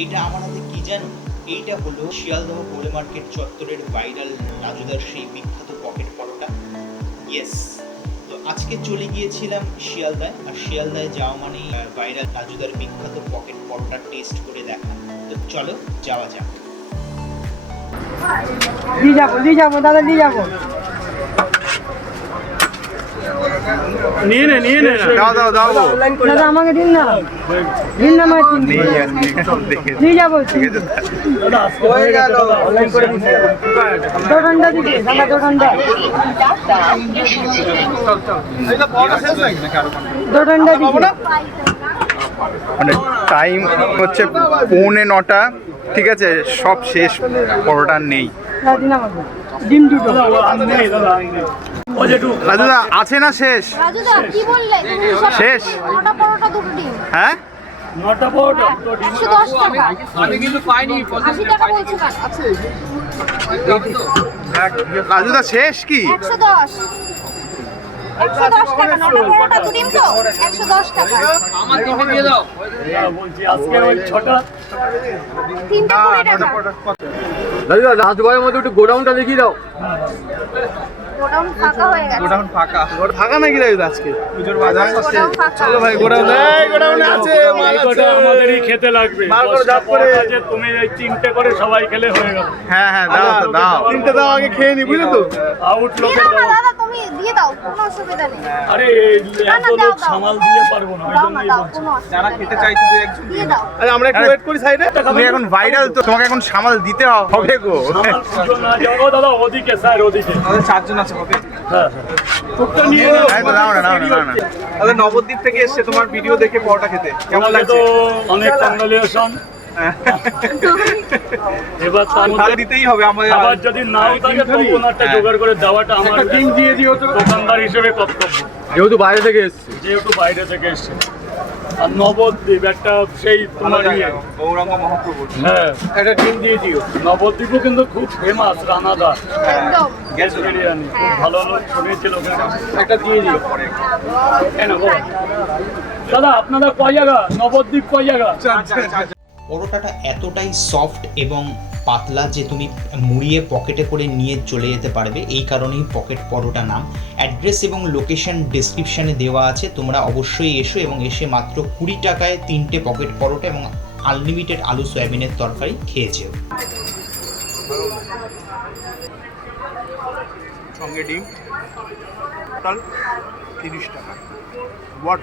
এইটা আমার হাতে কি জানো? এইটা হলো শিয়ালদহ পৌর মার্কেট চত্বরের ভাইরাল রাজুদার সেই বিখ্যাত পকেট পরোটা। ইয়েস, তো আজকে চলে গিয়েছিলাম শিয়ালদায়, আর শিয়ালদায় যাওয়া মানে ভাইরাল রাজুদার বিখ্যাত পকেট পরোটা টেস্ট করে দেখা। তো চলো যাওয়া যাক। নিয়ে যাবো দাদা, নিয়ে যাবো। নিয়ে নে দাও দাদা আমাকে দিন না মাছ নিয়ে যাবো। হয়ে গেল দোকানটা দিবে দাদা, দোকানটা দিবে। মানে টাইম হচ্ছে 8:45, ঠিক আছে, সব শেষ, পরোটা নেই। ডিম দুটো রাজুদা আছে না শেষ? রাজুদা কি বললে তুমি? শেষ? নটা পরোটা দুটো ডিম। হ্যাঁ 9টা পরোটা 110 টাকা। আমি কিন্তু পাইনি। 80 টাকা বলছে কেন? রাজুদা শেষ কি? 110 টাকা। নটা পরোটা দু ডিম তো 110 টাকা। আমার দিকে দিয়ে দাও। বলছি আজকে ওই 6টা তিনটা 20 টাকা। দাদা রাজবাড়ির মধ্যে একটু গোডাউনটা দেখিয়ে দাও। গোডাউন ফাঁকা হয়ে গেছে। গোডাউন ফাঁকা নাকি রাজুদা আজকে? পুজোর বাজার গোডাউন ফাঁকা। চলো ভাই, গোডাউনে আছে মাল আছে। আমাদেরই খেতে লাগবে। মাল করে দাও করে। তুমি এই 3টে করে সবাই খেলে হয়ে গেল। হ্যাঁ দাও 3টে দাও, আগে খেয়ে নি, বুঝলে তো? আউটলুকে দিয়ে দাও না দাও। দাদা, তুমি দিয়ে দাও, কোনো অসুবিধা নেই। আরে না, এত দাও, লোক দাও। সামাল দিয়ে পারবো না, ওই দাও না, জন্যই দাও, বলছি। কোনো অসুবিধা যারা নেই। খেতে চাইছে দুই একজন দিয়ে দাও। আরে আমরা একটু ওয়েট করি সাইডে। তুমি এখন ভাইরাল তো, তোমাকে এখন সামাল দিতে হবে গো। সামাল পুজো না যাবো দাদা, ওদিকে স্যার ওদিকে। আমাদের 4 জন আছে হবে। হ্যাঁ টুকটা নিয়ে নাও। এই তো, নাও না। তাহলে নবদ্বীপ থেকে এসেছে তোমার ভিডিও দেখে পরোটা খেতে, কেমন তোমাকে লাগছে? তো অনেক কংগ্রাচুলেশন। এবার তার তাহলে মধ্যে দিতেই হবে আমাদের। আবার যদি নাও থাকে তবু ওনারটা জোগাড় করে দেওয়াটা আমার ডিম দিয়ে দিও তো। দোকানদার হিসেবে কর্তব্য, যেহেতু বাইরে থেকে এসেছে। যেহেতু বাইরে থেকে এসছে। আর নবদ্বীপ একটা সেই তোমার ইয়ে, গৌরাঙ্গ মহাপ্রভু। হ্যাঁ একটা ডিম দিয়ে দিও। নবদ্বীপও কিন্তু খুব ফেমাস রানাদার একদম। গ্যাস বিরিয়ানি, খুব ভালো লোক শুনেছি লোকের কাছে। একটা দিয়ে দিও। কেন গো? দাদা আপনারা কয় জায়গা? নবদ্বীপ কয় জায়গা? পরোটাটা এতটাই সফট এবং পাতলা যে তুমি মুড়িয়ে পকেটে করে নিয়ে চলে যেতে পারবে, এই কারণেই পকেট পরোটা নাম। অ্যাড্রেস এবং লোকেশন ডেসক্রিপশানে দেওয়া আছে, তোমরা অবশ্যই এসো এবং এসে মাত্র 20 টাকায় 3টে পকেট পরোটা এবং আনলিমিটেড আলু সয়াবিনের তরকারি খেয়ে যেও। সঙ্গে ডিম, টোটাল 30 টাকা। হোয়াট